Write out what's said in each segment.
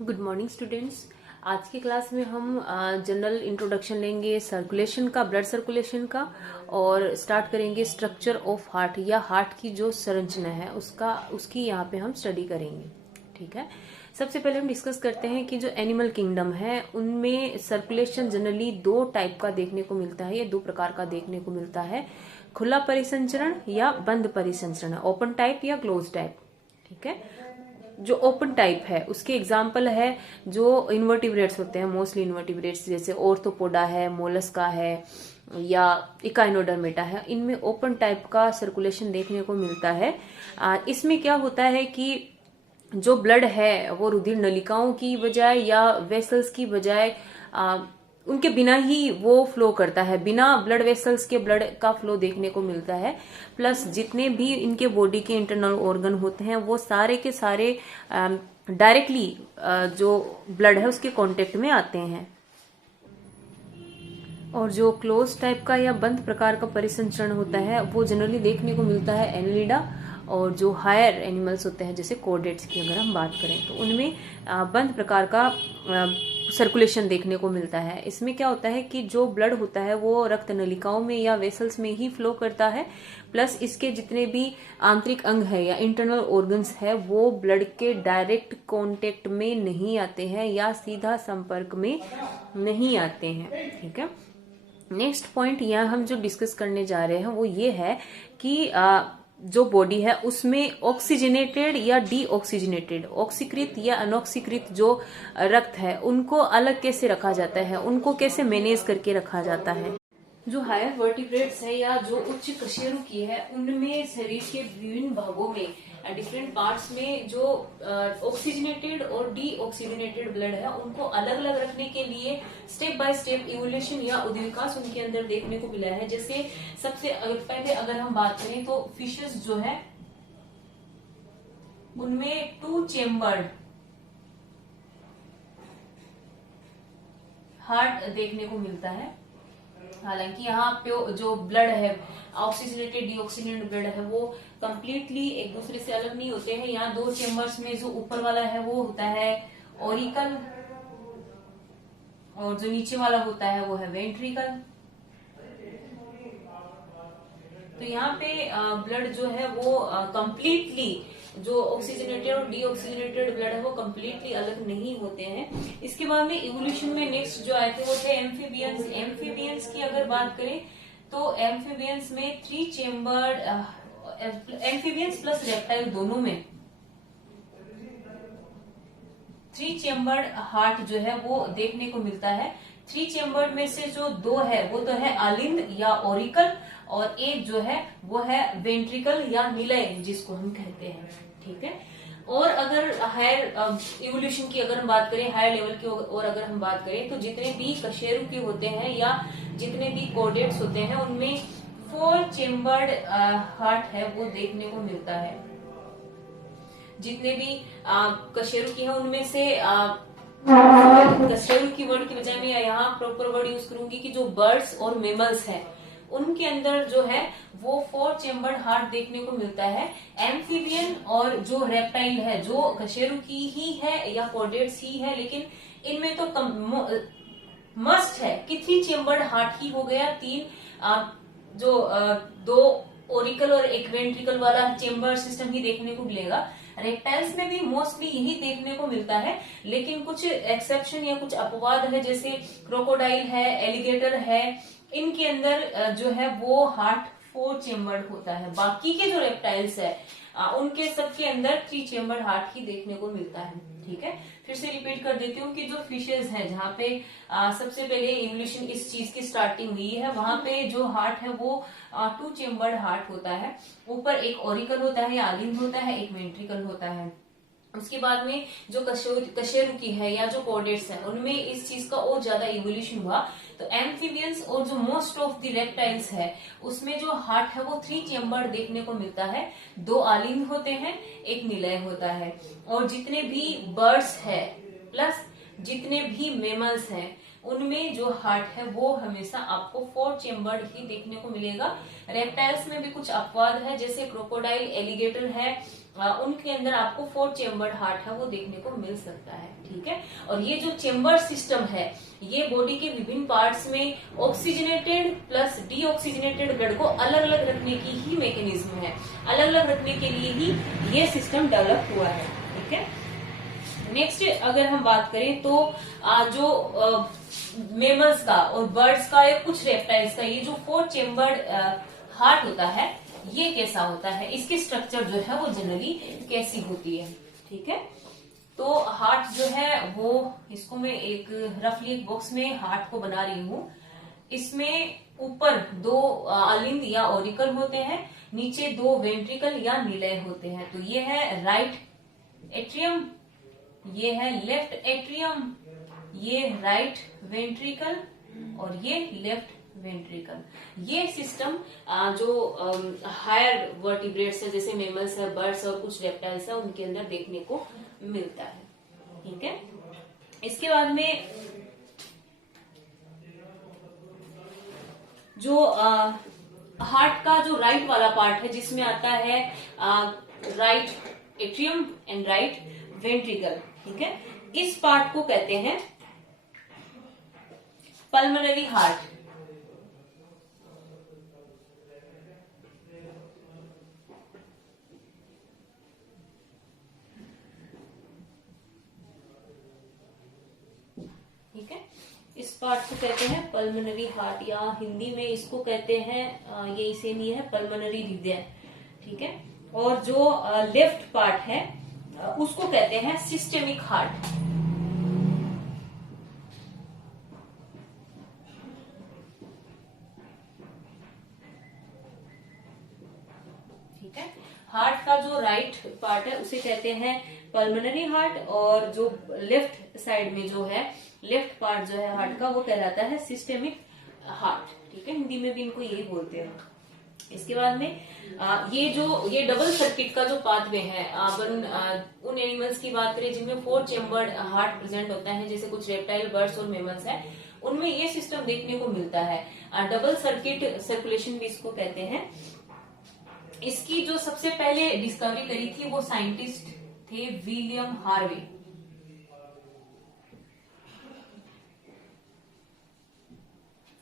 Good morning students. आज की class में हम जनरल इंट्रोडक्शन लेंगे सर्कुलेशन का, ब्लड सर्कुलेशन का, और स्टार्ट करेंगे स्ट्रक्चर ऑफ हार्ट या हार्ट की जो संरचना है उसकी यहाँ पे हम स्टडी करेंगे। ठीक है, सबसे पहले हम डिस्कस करते हैं कि जो एनिमल किंगडम है उनमें सर्कुलेशन जनरली दो टाइप का देखने को मिलता है या दो प्रकार का देखने को मिलता है, खुला परिसंचरण या बंद परिसंचरण, ओपन टाइप या क्लोज टाइप। ठीक है, जो ओपन टाइप है उसके एग्जाम्पल है जो इन्वर्टिब्रेट्स होते हैं, मोस्टली इन्वर्टिब्रेट्स जैसे ऑर्थोपोडा है, मोलस्का है या इकाइनोडर्मेटा है, इनमें ओपन टाइप का सर्कुलेशन देखने को मिलता है। इसमें क्या होता है कि जो ब्लड है वो रुधिर नलिकाओं की बजाय या वेसल्स की बजाय उनके बिना ही वो फ्लो करता है, बिना ब्लड वेसल्स के ब्लड का फ्लो देखने को मिलता है। प्लस जितने भी इनके बॉडी के इंटरनल ऑर्गन होते हैं वो सारे के सारे डायरेक्टली जो ब्लड है उसके कांटेक्ट में आते हैं। और जो क्लोज टाइप का या बंद प्रकार का परिसंचरण होता है वो जनरली देखने को मिलता है एनलिडा, और जो हायर एनिमल्स होते हैं जैसे कोर्डेट्स की अगर हम बात करें तो उनमें बंद प्रकार का सर्कुलेशन देखने को मिलता है। इसमें क्या होता है कि जो ब्लड होता है वो रक्त नलिकाओं में या वेसल्स में ही फ्लो करता है, प्लस इसके जितने भी आंतरिक अंग है या इंटरनल ऑर्गन्स है वो ब्लड के डायरेक्ट कांटेक्ट में नहीं आते हैं या सीधा संपर्क में नहीं आते हैं। ठीक है, नेक्स्ट पॉइंट यहाँ हम जो डिस्कस करने जा रहे हैं वो ये है कि जो बॉडी है उसमें ऑक्सीजनेटेड या डीऑक्सीजनेटेड, ऑक्सीकृत या अनऑक्सीकृत जो रक्त है उनको अलग कैसे रखा जाता है, उनको कैसे मैनेज करके रखा जाता है। जो हायर वर्टिब्रेट्स है या जो उच्च कशेरुकी है उनमें शरीर के विभिन्न भागों में डिफरेंट पार्ट्स में जो ऑक्सीजनेटेड और डीऑक्सीजनेटेड ब्लड है उनको अलग अलग रखने के लिए स्टेप बाय स्टेप इवोल्यूशन या उद्विकास उनके अंदर देखने को मिला है। जैसे सबसे पहले अगर हम बात करें तो फिशेस जो है उनमें 2 चेम्बर्ड हार्ट देखने को मिलता है। हालांकि यहाँ पे जो ब्लड है ऑक्सीजनेटेड डीऑक्सीजनेटेड ब्लड है वो कंप्लीटली एक दूसरे से अलग नहीं होते हैं। यहाँ 2 चेम्बर्स में जो ऊपर वाला है वो होता है ओरिकल और जो नीचे वाला होता है वो है वेंट्रिकल। तो यहाँ पे ब्लड जो है वो कंप्लीटली जो ऑक्सीजनेटेड और डीऑक्सीजनेटेड ब्लड है वो कंप्लीटली अलग नहीं होते हैं। इसके बाद में इवोल्यूशन में नेक्स्ट जो आए थे वो थे एम्फीबियंस। एम्फीबियंस की अगर बात करें तो एम्फीबियंस में 3 चेम्बर्ड, एम्फीबियंस प्लस रेप्टाइल दोनों में 3 चेम्बर्ड हार्ट जो है वो देखने को मिलता है। 3 चेम्बर्ड में से जो 2 है वो तो है आलिंद या ओरिकल, और एक जो है वो है वेंट्रिकल या निलय जिसको हम कहते हैं। ठीक है, और अगर हायर इवोल्यूशन की अगर हम बात करें, हायर लेवल की और अगर हम बात करें तो जितने भी कशेरुकी होते हैं या जितने भी कोर्डेट्स होते हैं उनमें 4 चेम्बर्ड हार्ट है वो देखने को मिलता है। जितने भी कशेरुकी है उनमें से कशेरुकी वर्ड की बजाय मैं यहाँ प्रॉपर वर्ड यूज करूंगी कि जो बर्ड्स और मेमल्स है उनके अंदर जो है वो 4 चेम्बर्ड हार्ट देखने को मिलता है। एम्फीबियन और जो रेप्टाइल है जो कशेरुकी ही है या कोर्डेट्स ही है, लेकिन इनमें तो मस्ट है कि 3 चेम्बर्ड हार्ट ही हो गया। 3 जो 2 ओरिकल और एक वेंट्रिकल वाला चेम्बर सिस्टम ही देखने को मिलेगा। रेप्टाइल्स में भी मोस्टली यही देखने को मिलता है, लेकिन कुछ एक्सेप्शन या कुछ अपवाद है जैसे क्रोकोडाइल है, एलिगेटर है, इनके अंदर जो है वो हार्ट 4 चेम्बर्ड होता है। बाकी के जो रेप्टाइल्स है उनके सबके अंदर 3 चेम्बर्ड हार्ट ही देखने को मिलता है। ठीक है, फिर से रिपीट कर देती हूँ कि जो फिशेज है जहाँ पे सबसे पहले इवोल्यूशन इस चीज की स्टार्टिंग हुई है वहां पे जो हार्ट है वो 2 चेम्बर्ड हार्ट होता है। ऊपर एक ओरिकल होता है या आलिंद होता है, एक वेंट्रिकल होता है। उसके बाद में जो कशेरुकी है या जो कोर्डेट्स है उनमें इस चीज का और ज्यादा इवोल्यूशन हुआ। तो एम्फीबियंस और जो मोस्ट ऑफ द रेप्टाइल्स है उसमें जो हार्ट है वो 3 चेम्बर्ड देखने को मिलता है। 2 आलिंद होते हैं, एक निलय होता है। और जितने भी बर्ड्स है प्लस जितने भी मेमल्स हैं उनमें जो हार्ट है वो हमेशा आपको 4 चेम्बर्ड ही देखने को मिलेगा। रेप्टाइल्स में भी कुछ अपवाद है जैसे क्रोकोडाइल, एलिगेटर है, उनके अंदर आपको 4 चेम्बर्ड हार्ट है वो देखने को मिल सकता है। ठीक है, और ये जो चेम्बर सिस्टम है ये बॉडी के विभिन्न पार्ट्स में ऑक्सीजनेटेड प्लस डीऑक्सीजनेटेड ब्लड को अलग अलग रखने की ही मैकेनिज्म है, अलग अलग रखने के लिए ही ये सिस्टम डेवलप हुआ है। ठीक है, नेक्स्ट अगर हम बात करें तो जो मेमल्स का और बर्ड्स का या कुछ रेप्टाइल्स का ये जो 4 चेम्बर्ड हार्ट होता है ये कैसा होता है, इसकी स्ट्रक्चर जो है वो जनरली कैसी होती है। ठीक है, तो हार्ट जो है वो, इसको मैं एक रफली एक बॉक्स में हार्ट को बना रही हूँ। इसमें ऊपर 2 अलिंद या ऑरिकल होते हैं, नीचे 2 वेंट्रिकल या निलय होते हैं। तो ये है राइट एट्रियम, ये है लेफ्ट एट्रियम, ये राइट वेंट्रिकल और ये लेफ्ट वेंट्रिकल। ये सिस्टम जो हायर वर्टिब्रेट्स है जैसे मेमल्स है, बर्ड्स और कुछ रेप्टाइल्स है उनके अंदर देखने को मिलता है। ठीक है, इसके बाद में जो हार्ट का जो राइट वाला पार्ट है जिसमें आता है right atrium and right ventricle. ठीक है, इस पार्ट को कहते हैं पल्मोनरी हार्ट। ठीक है, इस पार्ट को कहते हैं पल्मोनरी हार्ट या हिंदी में इसको कहते हैं ये सेम ही है पल्मोनरी हृदय। ठीक है, और जो लेफ्ट पार्ट है उसको कहते हैं सिस्टेमिक हार्ट। ठीक है, हार्ट का जो राइट पार्ट है उसे कहते हैं पल्मोनरी हार्ट और जो लेफ्ट साइड में जो है लेफ्ट पार्ट जो है हार्ट का वो कहलाता है सिस्टेमिक हार्ट। ठीक है, हिंदी में भी इनको यही बोलते हैं। इसके बाद में ये डबल सर्किट का जो पाथवे है उन एनिमल्स की बात करें जिनमें 4 चेम्बर्ड हार्ट प्रेजेंट होता है जैसे कुछ रेप्टाइल, बर्ड्स और मेमल्स है, उनमें ये सिस्टम देखने को मिलता है। डबल सर्किट सर्कुलेशन भी इसको कहते हैं। इसकी जो सबसे पहले डिस्कवरी करी थी वो साइंटिस्ट थे विलियम हार्वे।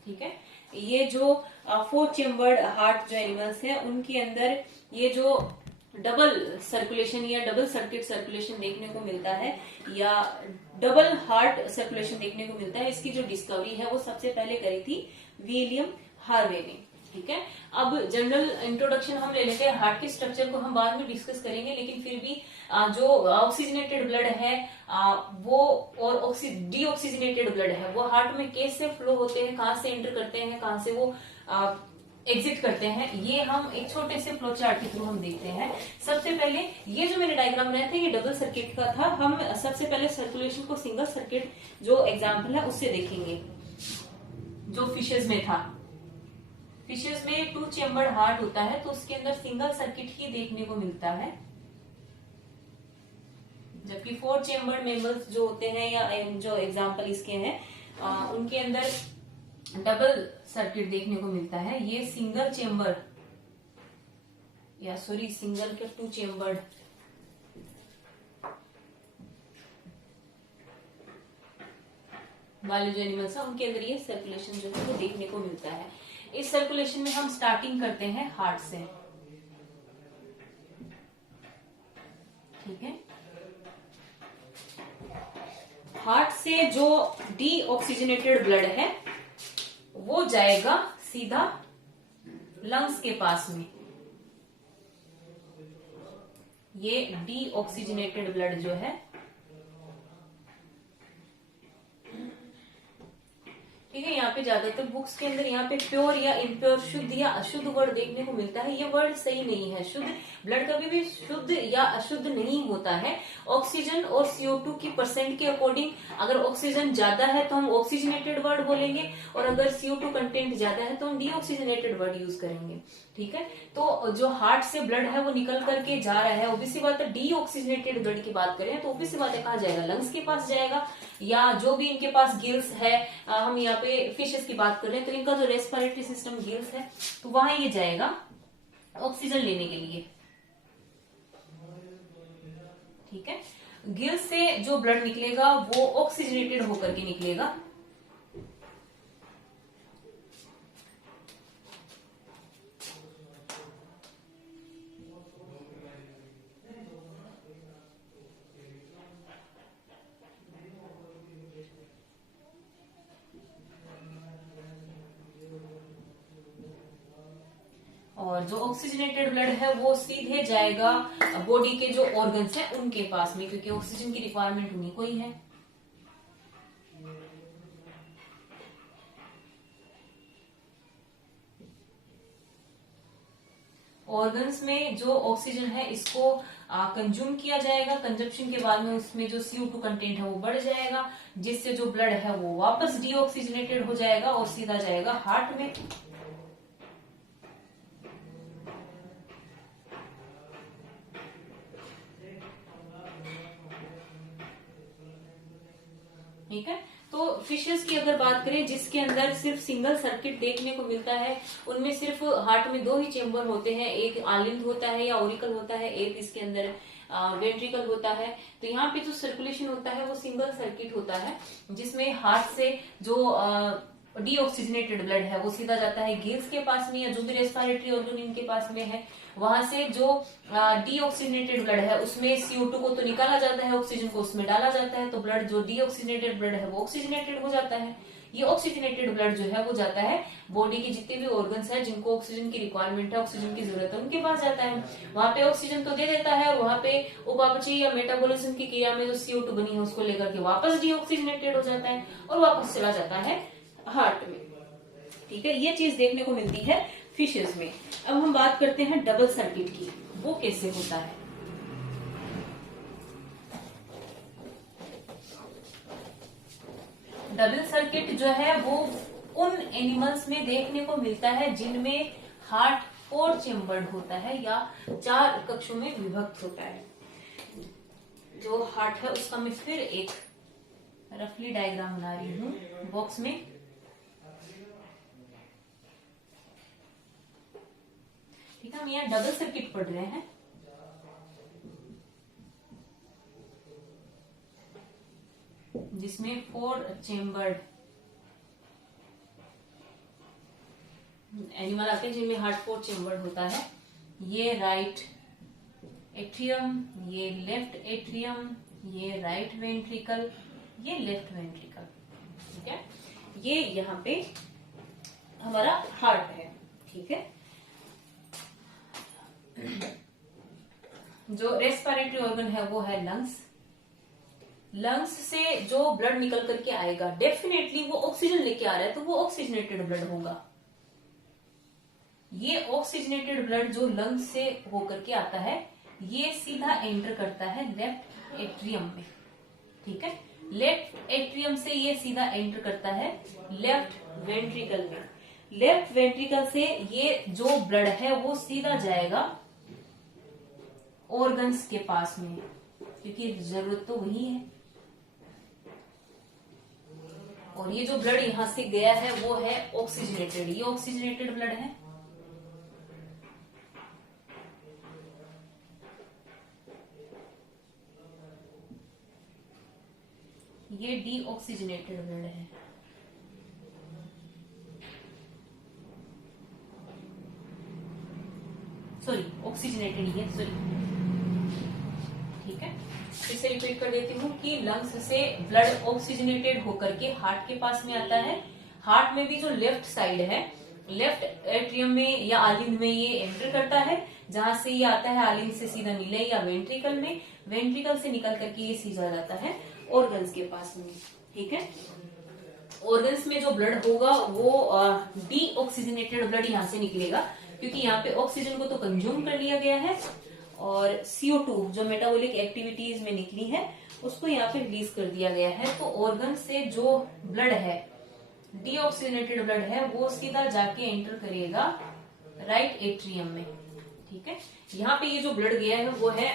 ठीक है, ये जो 4 चेम्बर्ड हार्ट जो एनिमल्स है उनके अंदर ये जो डबल सर्कुलेशन या डबल सर्किट सर्कुलेशन देखने को मिलता है या डबल हार्ट सर्कुलेशन देखने को मिलता है, इसकी जो डिस्कवरी है वो सबसे पहले करी थी विलियम हार्वे ने। ठीक है, अब जनरल इंट्रोडक्शन हम ले लेते हैं, हार्ट के स्ट्रक्चर को हम बाद में डिस्कस करेंगे, लेकिन फिर भी जो ऑक्सीजनेटेड ब्लड है वो और डीऑक्सीजनेटेड ब्लड है वो हार्ट में कैसे फ्लो होते हैं, कहाँ से एंटर करते हैं, कहाँ से वो एग्जिट करते हैं, ये हम एक छोटे से फ्लो चार्ट के थ्रू हम देखते हैं। सबसे पहले ये जो मैंने डायग्राम बनाया था ये डबल सर्किट का था। हम सबसे पहले सर्कुलेशन को सिंगल सर्किट जो एग्जाम्पल है उससे देखेंगे, जो फिशेज में था। फिशेज में 2 चेम्बर्ड हार्ट होता है तो उसके अंदर सिंगल सर्किट ही देखने को मिलता है, जबकि 4 चेम्बर्ड मेमल्स जो होते हैं या जो एग्जाम्पल इसके हैं उनके अंदर डबल सर्किट देखने को मिलता है। ये सिंगल चेम्बर या सिंगल के 2 चेम्बर्ड वाले जो एनिमल्स है उनके अंदर ये सर्कुलेशन जो है वो देखने को मिलता है। इस सर्कुलेशन में हम स्टार्टिंग करते हैं हार्ट से। ठीक है, हार्ट से जो डीऑक्सीजनेटेड ब्लड है वो जाएगा सीधा लंग्स के पास में। ये डीऑक्सीजनेटेड ब्लड जो है, ठीक है, यहाँ पे ज्यादातर बुक्स के अंदर यहाँ पे प्योर या इम्प्योर, शुद्ध या अशुद्ध वर्ड देखने को मिलता है। ये वर्ड सही नहीं है। शुद्ध ब्लड कभी भी शुद्ध या अशुद्ध नहीं होता है। ऑक्सीजन और CO2 की परसेंट के अकॉर्डिंग अगर ऑक्सीजन ज्यादा है तो हम ऑक्सीजनेटेड वर्ड बोलेंगे और अगर CO2 कंटेंट ज्यादा है तो हम डीऑक्सीजनेटेड वर्ड यूज करेंगे। ठीक है, तो जो हार्ट से ब्लड है वो निकल करके जा रहा है, ऑब्वियसली बात है डीऑक्सीजनेटेड ब्लड की बात करें तो ऑब्वियसली बात है कहाँ जाएगा, लंग्स के पास जाएगा, या जो भी इनके पास गिल्स है, हम यहाँ पे फिशेस की बात कर रहे हैं तो इनका जो रेस्पिरेटरी सिस्टम गिल्स है तो वहां ये जाएगा ऑक्सीजन लेने के लिए। ठीक है। गिल्स से जो ब्लड निकलेगा वो ऑक्सीजनेटेड होकर के निकलेगा। और जो ऑक्सीजनेटेड ब्लड है वो सीधे जाएगा बॉडी के जो ऑर्गन्स हैं उनके पास में, क्योंकि ऑक्सीजन की रिक्वायरमेंट उन्हीं को ही है। ऑर्गन्स में जो ऑक्सीजन है इसको कंज्यूम किया जाएगा। कंजप्शन के बाद में उसमें जो CO2 कंटेंट है वो बढ़ जाएगा, जिससे जो ब्लड है वो वापस डीऑक्सीजनेटेड हो जाएगा और सीधा जाएगा हार्ट में। ठीक है। तो फिशेस की अगर बात करें जिसके अंदर सिर्फ सिंगल सर्किट देखने को मिलता है, उनमें सिर्फ हार्ट में 2 ही चेंबर होते हैं, एक आलिंद होता है या ओरिकल होता है, एक इसके अंदर वेंट्रिकल होता है। तो यहाँ पे जो सर्कुलेशन होता है वो सिंगल सर्किट होता है, जिसमें हार्ट से जो डीऑक्सीजनेटेड ब्लड है वो सीधा जाता है गिल्स के पास में या जो भी रेस्पिरेटरी ऑर्गन इनके पास में है। वहां से जो डीऑक्सीजनेटेड ब्लड है उसमें CO2 को तो निकाला जाता है, ऑक्सीजन को उसमें डाला जाता है, तो ब्लड जो डीऑक्सीजनेटेड ब्लड है वो ऑक्सीजनेटेड हो जाता है। ये ऑक्सीजनेटेड ब्लड जो है वो जाता है बॉडी के जितने भी ऑर्गन्स है जिनको ऑक्सीजन की रिक्वायरमेंट है, ऑक्सीजन की जरूरत है, उनके पास जाता है। वहां पे ऑक्सीजन तो दे देता है और वहां पे उपापचय या मेटाबॉलिज्म की क्रिया में जो CO2 बनी है उसको लेकर के वापस डीऑक्सीजनेटेड हो जाता है और वापस चला जाता है हार्ट में। ठीक है, ये चीज देखने को मिलती है फिशेस में। अब हम बात करते हैं डबल सर्किट की, वो कैसे होता है। डबल सर्किट जो है वो उन एनिमल्स में देखने को मिलता है जिनमें हार्ट 4 चेम्बर्ड होता है या 4 कक्षों में विभक्त होता है। जो हार्ट है उसका मैं फिर एक रफली डायग्राम बना रही हूं बॉक्स में। ठीक है, हम यहाँ डबल सर्किट पढ़ रहे हैं। जिसमें 4 चेम्बर्ड एनिमल आते हैं जिनमें हार्ट 4 चेम्बर्ड होता है। ये राइट एट्रियम, ये लेफ्ट एट्रियम, ये राइट वेंट्रिकल, ये लेफ्ट वेंट्रिकल। ठीक है, ये यहाँ पे हमारा हार्ट है। ठीक है, जो रेस्पिरेटरी ऑर्गन है वो है लंग्स। लंग्स से जो ब्लड निकल करके आएगा डेफिनेटली वो ऑक्सीजन लेके आ रहा है तो वो ऑक्सीजनेटेड ब्लड होगा। ये ऑक्सीजनेटेड ब्लड जो लंग्स से होकर के आता है ये सीधा एंटर करता है लेफ्ट एट्रियम में। ठीक है, लेफ्ट एट्रियम से ये सीधा एंटर करता है लेफ्ट वेंट्रिकल में। लेफ्ट वेंट्रिकल से ये जो ब्लड है वो सीधा जाएगा ऑर्गन्स के पास में, क्योंकि जरूरत तो वही है। और ये जो ब्लड यहां से गया है वो है ऑक्सीजनेटेड, ये ऑक्सीजनेटेड ब्लड है। ये डीऑक्सीजनेटेड ब्लड है। सॉरी, ऑक्सीजनेटेड ही है, सॉरी। ठीक है, फिर से रिपीट कर देती हूँ कि लंग्स से ब्लड ऑक्सीजनेटेड होकर के हार्ट के पास में आता है। हार्ट में भी जो लेफ्ट साइड है, लेफ्ट एट्रियम में या आलिंद में ये एंटर करता है, जहां से ये आता है आलिंद से सीधा नीले या वेंट्रिकल में, वेंट्रिकल से निकल करके ये सीधा जाता है ऑर्गन्स के पास में। ठीक है, ऑर्गन्स में जो ब्लड होगा वो डीऑक्सीजनेटेड ब्लड यहाँ से निकलेगा, क्योंकि यहाँ पे ऑक्सीजन को तो कंज्यूम कर लिया गया है और CO2 जो मेटाबॉलिक एक्टिविटीज में निकली है उसको यहाँ पे रिलीज कर दिया गया है। तो ऑर्गन से जो ब्लड है, डीऑक्सीजनेटेड ब्लड है, वो सीधा जाके एंटर करेगा राइट एट्रियम में। ठीक है, यहाँ पे ये जो ब्लड गया है वो है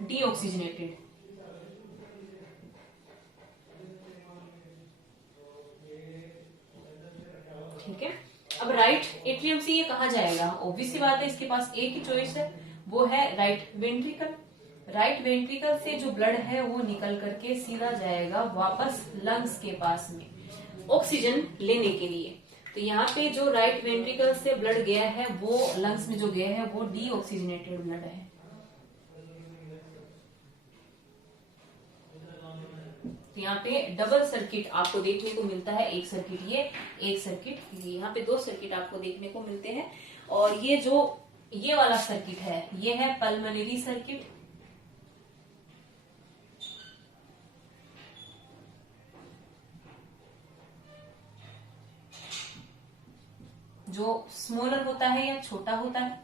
डीऑक्सीजनेटेड। ठीक है, अब राइट एट्रियम से ये कहा जाएगा, ऑब्वियस सी बात है, इसके पास एक ही चॉइस है, वो है राइट वेंट्रिकल। राइट वेंट्रिकल से जो ब्लड है वो निकल करके सीधा जाएगा वापस लंग्स के पास में ऑक्सीजन लेने के लिए। तो यहाँ पे जो राइट वेंट्रिकल से ब्लड गया है वो लंग्स में जो गया है वो डीऑक्सीजनेटेड ब्लड है। तो यहाँ पे डबल सर्किट आपको देखने को मिलता है, एक सर्किट ये, एक सर्किट ये, यहाँ पे दो सर्किट आपको देखने को मिलते हैं। और ये जो ये वाला सर्किट है ये है पल्मोनरी सर्किट, जो स्मॉलर होता है या छोटा होता है।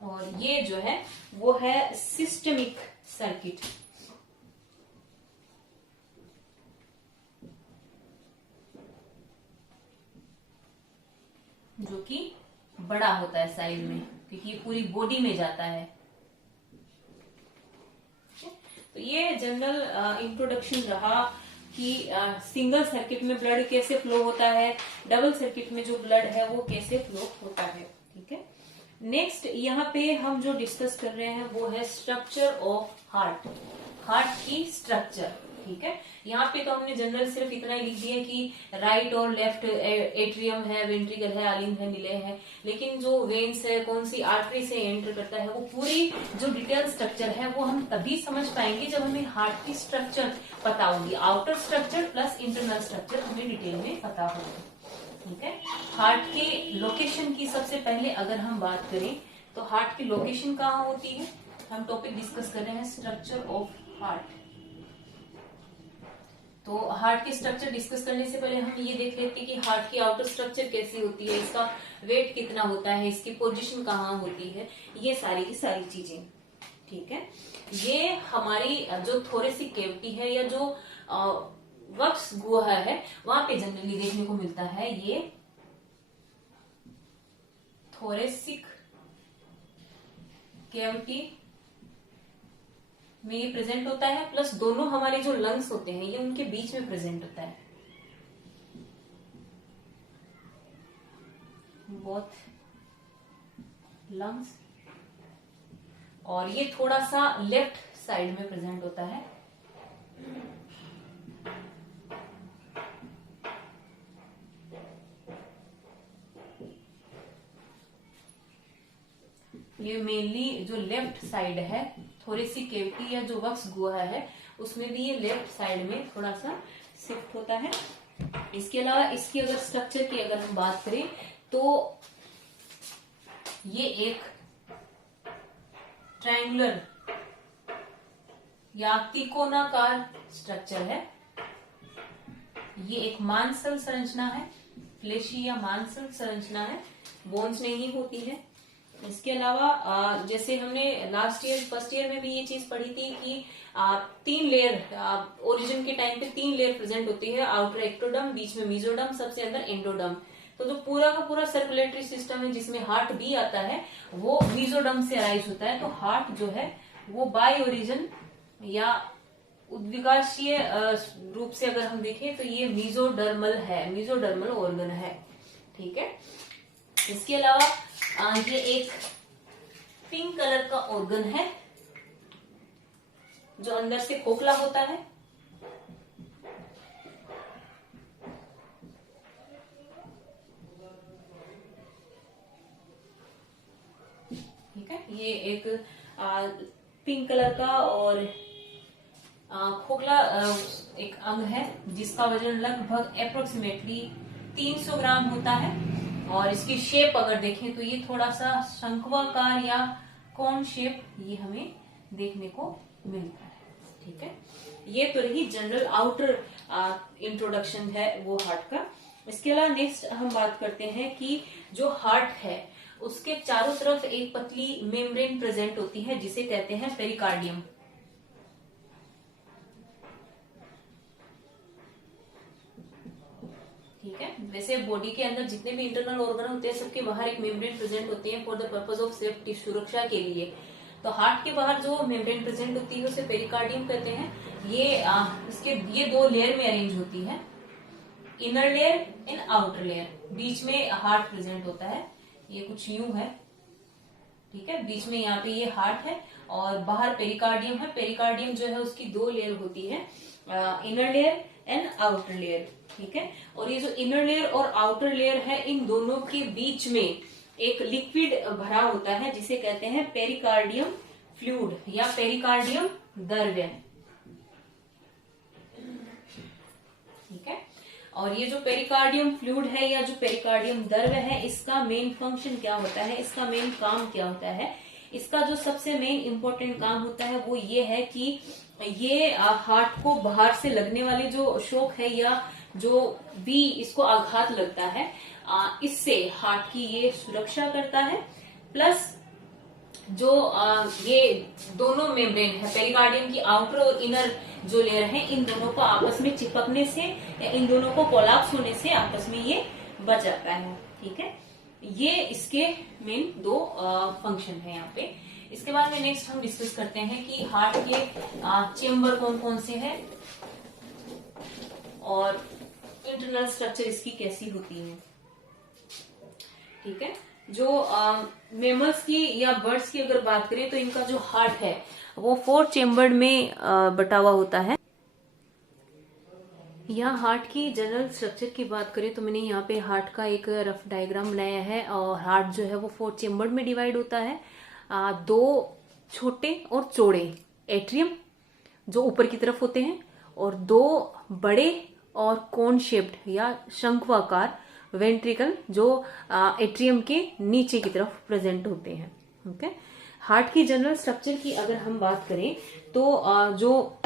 और ये जो है वो है सिस्टमिक सर्किट, जो कि बड़ा होता है साइज में, क्योंकि ये पूरी बॉडी में जाता है। तो ये जनरल इंट्रोडक्शन रहा कि सिंगल सर्किट में ब्लड कैसे फ्लो होता है, डबल सर्किट में जो ब्लड है वो कैसे फ्लो होता है। ठीक है, नेक्स्ट यहाँ पे हम जो डिस्कस कर रहे हैं वो है स्ट्रक्चर ऑफ हार्ट, हार्ट की स्ट्रक्चर। ठीक है, यहाँ पे तो हमने जनरल सिर्फ इतना ही लिख दिया कि राइट और लेफ्ट एट्रियम है, वेंट्रिकल है, आलिन है, निले है, लेकिन जो वेन्स है, कौन सी आर्टरी से एंटर करता है, वो पूरी जो डिटेल स्ट्रक्चर है वो हम तभी समझ पाएंगे जब हमें हार्ट की स्ट्रक्चर पता होगी। Outer structure plus internal structure हमें डिटेल में पता होगा। ठीक है, हार्ट के लोकेशन की सबसे पहले अगर हम बात करें तो हार्ट की लोकेशन कहाँ होती है, हम टॉपिक डिस्कस कर रहे हैं स्ट्रक्चर ऑफ हार्ट। तो हार्ट की स्ट्रक्चर डिस्कस करने से पहले हम ये देख लेते हैं कि हार्ट की आउटर स्ट्रक्चर कैसी होती है, इसका वेट कितना होता है, इसकी पोजीशन कहाँ होती है, ये सारी की सारी चीजें। ठीक है, ये हमारी जो थोरेसिक कैविटी है या जो वक्ष गुहा है वहां पे जनरली देखने को मिलता है। ये थोरेसिक कैविटी में ये प्रेजेंट होता है, प्लस दोनों हमारे जो लंग्स होते हैं ये उनके बीच में प्रेजेंट होता है। बोथ लंग्स, और ये थोड़ा सा लेफ्ट साइड में प्रेजेंट होता है। ये मेनली जो लेफ्ट साइड है थोरेसिक कैविटी या जो वक्ष गुहा है उसमें भी ये लेफ्ट साइड में थोड़ा सा शिफ्ट होता है। इसके अलावा इसकी अगर स्ट्रक्चर की अगर हम बात करें तो ये एक ट्रायंगुलर या त्रिकोणाकार स्ट्रक्चर है। ये एक मांसल संरचना है, फ्लेशी या मांसल संरचना है, बोन्स नहीं होती है। इसके अलावा जैसे हमने लास्ट ईयर फर्स्ट ईयर में भी ये चीज पढ़ी थी कि 3 लेयर ओरिजिन के टाइम पे 3 लेयर प्रेजेंट होती है, आउटर एक्टोडर्म, बीच में मेसोडर्म, सबसे अंदर एंडोडर्म। तो जो पूरा का पूरा सर्कुलेटरी सिस्टम है जिसमें हार्ट भी आता है वो मेसोडर्म से अराइज होता है। तो हार्ट जो है वो बाय ओरिजिन या उद्विकाशीय रूप से अगर हम देखें तो ये मेसोडर्मल है, मेसोडर्मल ऑर्गन है। ठीक है, इसके अलावा ये एक पिंक कलर का ऑर्गन है जो अंदर से खोखला होता है। ठीक है, ये एक पिंक कलर का और खोखला एक अंग है जिसका वजन लगभग अप्रोक्सीमेटली 300 ग्राम होता है। और इसकी शेप अगर देखें तो ये थोड़ा सा शंक्वाकार या कोन शेप ये हमें देखने को मिलता है। ठीक है, ये तो रही जनरल आउटर इंट्रोडक्शन है वो हार्ट का। इसके अलावा नेक्स्ट हम बात करते हैं कि जो हार्ट है उसके चारों तरफ एक पतली मेम्ब्रेन प्रेजेंट होती है जिसे कहते हैं पेरिकार्डियम। ठीक है, वैसे बॉडी के अंदर जितने भी इंटरनल ऑर्गन होते हैं सबके बाहर एक मेम्ब्रेन प्रेजेंट होती है for the purpose of safety, सुरक्षा के लिए। तो हार्ट के बाहर जो मेम्ब्रेन प्रेजेंट होती है उसे पेरिकार्डियम कहते हैं। ये इसके ये 2 लेयर में अरेंज होती है, inner layer and outer layer. बीच में हार्ट प्रेजेंट होता है, ये कुछ यूं है। ठीक है, बीच में यहाँ पे ये हार्ट है और बाहर पेरिकार्डियम है। पेरिकार्डियम जो है उसकी दो लेयर होती है, inner layer and outer layer. ठीक है, और ये जो इनर लेयर और आउटर लेयर है, इन दोनों के बीच में एक लिक्विड भरा होता है जिसे कहते हैं पेरिकार्डियम फ्लूइड या पेरिकार्डियम द्रव्य। ठीक है, और ये जो पेरिकार्डियम फ्लूइड है या जो पेरिकार्डियम द्रव्य है, इसका मेन फंक्शन क्या होता है, इसका मेन काम क्या होता है? इसका जो सबसे मेन इंपॉर्टेंट काम होता है वो ये है कि ये हार्ट को बाहर से लगने वाले जो शॉक है या जो भी इसको आघात लगता है, इससे हार्ट की ये सुरक्षा करता है। प्लस जो ये दोनों मेम्ब्रेन है, पेरिकार्डियम की आउटर और इनर जो लेयर है, इन दोनों को आपस में चिपकने से या इन दोनों को कोलैप्स होने से आपस में ये बच जाता है। ठीक है, ये इसके मेन दो फंक्शन है यहाँ पे। इसके बाद में नेक्स्ट हम डिस्कस करते हैं कि हार्ट के चेम्बर कौन कौन से हैं और इंटरनल स्ट्रक्चर इसकी कैसी होती है। ठीक है, जो मेमल्स की या बर्ड्स की अगर बात करें तो इनका जो हार्ट है वो 4 चेम्बर्ड में बटा हुआ होता है। यहाँ हार्ट की जनरल स्ट्रक्चर की बात करें तो मैंने यहाँ पे हार्ट का एक रफ डायग्राम बनाया है और हार्ट जो है वो 4 चेम्बर्ड में डिवाइड होता है। 2 छोटे और चौड़े एट्रियम जो ऊपर की तरफ होते हैं और 2 बड़े और कोन शेप्ड या शंक्वाकार वेंट्रिकल जो एट्रियम के नीचे की तरफ प्रेजेंट होते हैं। ओके, हार्ट की जनरल स्ट्रक्चर की अगर हम बात करें तो जो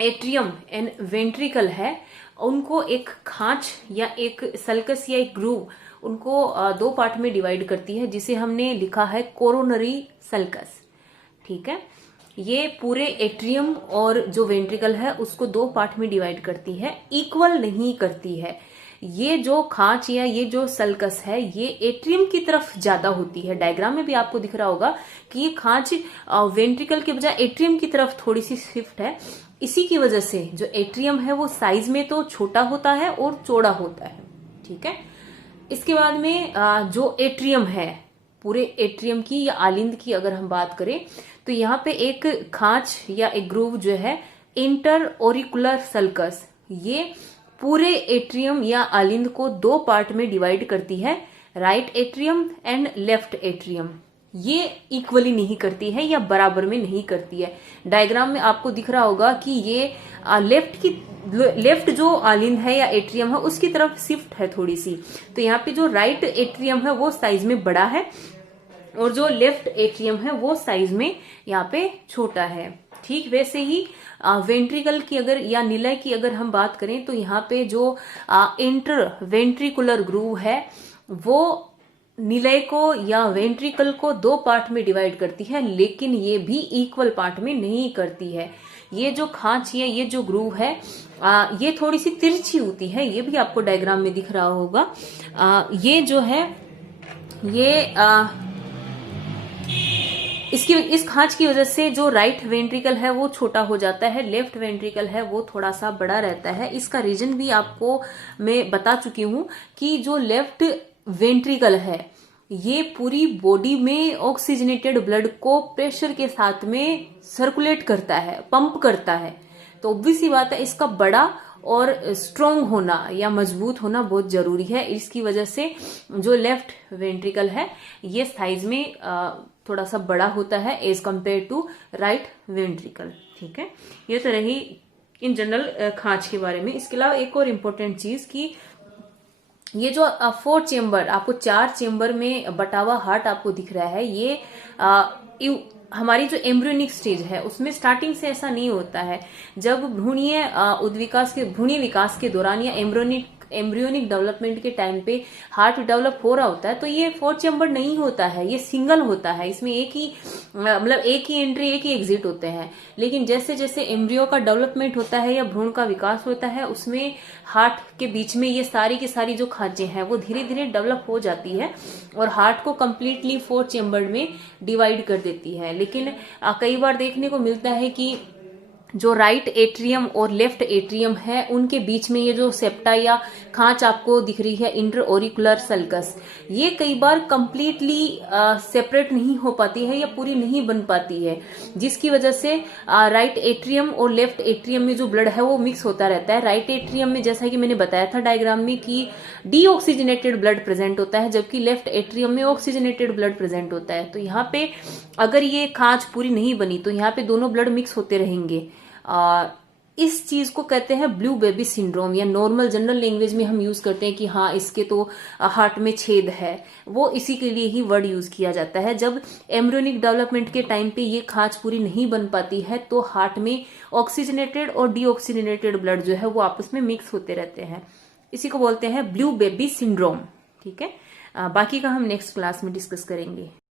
एट्रियम एंड वेंट्रिकल है उनको एक खांच या एक सल्कस या एक ग्रूव उनको 2 पार्ट में डिवाइड करती है, जिसे हमने लिखा है कोरोनरी सल्कस। ठीक है, ये पूरे एट्रियम और जो वेंट्रिकल है उसको 2 पार्ट में डिवाइड करती है, इक्वल नहीं करती है। ये जो खांच या ये जो सल्कस है ये एट्रियम की तरफ ज्यादा होती है। डायग्राम में भी आपको दिख रहा होगा कि ये खांच वेंट्रिकल के बजाय एट्रियम की तरफ थोड़ी सी शिफ्ट है। इसी की वजह से जो एट्रियम है वो साइज में तो छोटा होता है और चौड़ा होता है। ठीक है, इसके बाद में जो एट्रियम है, पूरे एट्रियम की या आलिंद की अगर हम बात करें तो यहाँ पे एक खांच या एक ग्रूव जो है इंटर ऑरिकुलर सल्कस, ये पूरे एट्रियम या आलिंद को 2 पार्ट में डिवाइड करती है, right atrium and left atrium. ये इक्वली नहीं करती है या बराबर में नहीं करती है। डायग्राम में आपको दिख रहा होगा कि ये लेफ्ट जो आलिंद है या एट्रियम है उसकी तरफ शिफ्ट है थोड़ी सी, तो यहाँ पे जो राइट एट्रियम है वो साइज में बड़ा है और जो लेफ्ट एट्रियम है वो साइज में यहाँ पे छोटा है। ठीक वैसे ही वेंट्रिकल की अगर या निलय की अगर हम बात करें तो यहाँ पे जो इंटर वेंट्रिकुलर ग्रूव है वो निलय को या वेंट्रिकल को 2 पार्ट में डिवाइड करती है, लेकिन ये भी इक्वल पार्ट में नहीं करती है। ये जो खांच है, ये जो ग्रूव है, ये थोड़ी सी तिरछी होती है, ये भी आपको डायग्राम में दिख रहा होगा। ये जो है ये इस खांच की वजह से जो राइट वेंट्रिकल है वो छोटा हो जाता है, लेफ्ट वेंट्रिकल है वो थोड़ा सा बड़ा रहता है। इसका रीजन भी आपको मैं बता चुकी हूं कि जो लेफ्ट वेंट्रिकल है ये पूरी बॉडी में ऑक्सीजनेटेड ब्लड को प्रेशर के साथ में सर्कुलेट करता है, पंप करता है। तो ऑब्वियस सी बात है इसका बड़ा और स्ट्रोंग होना या मजबूत होना बहुत जरूरी है। इसकी वजह से जो लेफ्ट वेंट्रिकल है ये साइज में थोड़ा सा बड़ा होता है as compare to right ventricle. ठीक है, ये तो रही इन जनरल खांच के बारे में। इसके अलावा एक और इम्पोर्टेंट चीज कि ये जो 4 चेम्बर, आपको 4 चेम्बर में बटा हुआ हार्ट आपको दिख रहा है, ये हमारी जो एम्ब्रियोनिक स्टेज है उसमें स्टार्टिंग से ऐसा नहीं होता है। जब भ्रूणीय भ्रूणीय विकास के दौरान या एम्ब्रियोनिक डेवलपमेंट के टाइम पे हार्ट डेवलप हो रहा होता है तो ये 4 चेम्बर नहीं होता है, ये सिंगल होता है। इसमें एक ही एंट्री एक ही एग्जिट होते हैं। लेकिन जैसे जैसे एम्ब्रियो का डेवलपमेंट होता है या भ्रूण का विकास होता है उसमें हार्ट के बीच में ये सारी की सारी जो खांचे हैं वो धीरे धीरे डेवलप हो जाती है और हार्ट को कम्प्लीटली 4 चेम्बर में डिवाइड कर देती है। लेकिन कई बार देखने को मिलता है कि जो राइट एट्रियम और लेफ्ट एट्रियम है उनके बीच में ये जो सेप्टा या खांच आपको दिख रही है इंटर ऑरिकुलर सल्कस, ये कई बार कंप्लीटली सेपरेट नहीं हो पाती है या पूरी नहीं बन पाती है, जिसकी वजह से राइट एट्रियम और लेफ्ट एट्रियम में जो ब्लड है वो मिक्स होता रहता है। राइट एट्रियम में जैसा कि मैंने बताया था डायग्राम में कि डीऑक्सीजनेटेड ब्लड प्रेजेंट होता है, जबकि लेफ्ट एट्रियम में ऑक्सीजनेटेड ब्लड प्रेजेंट होता है। तो यहाँ पे अगर ये खांच पूरी नहीं बनी तो यहाँ पे दोनों ब्लड मिक्स होते रहेंगे। इस चीज को कहते हैं ब्लू बेबी सिंड्रोम, या नॉर्मल जनरल लैंग्वेज में हम यूज करते हैं कि हाँ इसके तो हार्ट में छेद है, वो इसी के लिए ही वर्ड यूज किया जाता है। जब एम्ब्रियोनिक डेवलपमेंट के टाइम पे ये खांच पूरी नहीं बन पाती है तो हार्ट में ऑक्सीजनेटेड और डीऑक्सीजनेटेड ब्लड जो है वो आपस में मिक्स होते रहते हैं, इसी को बोलते हैं ब्लू बेबी सिंड्रोम। ठीक है, बाकी का हम नेक्स्ट क्लास में डिस्कस करेंगे।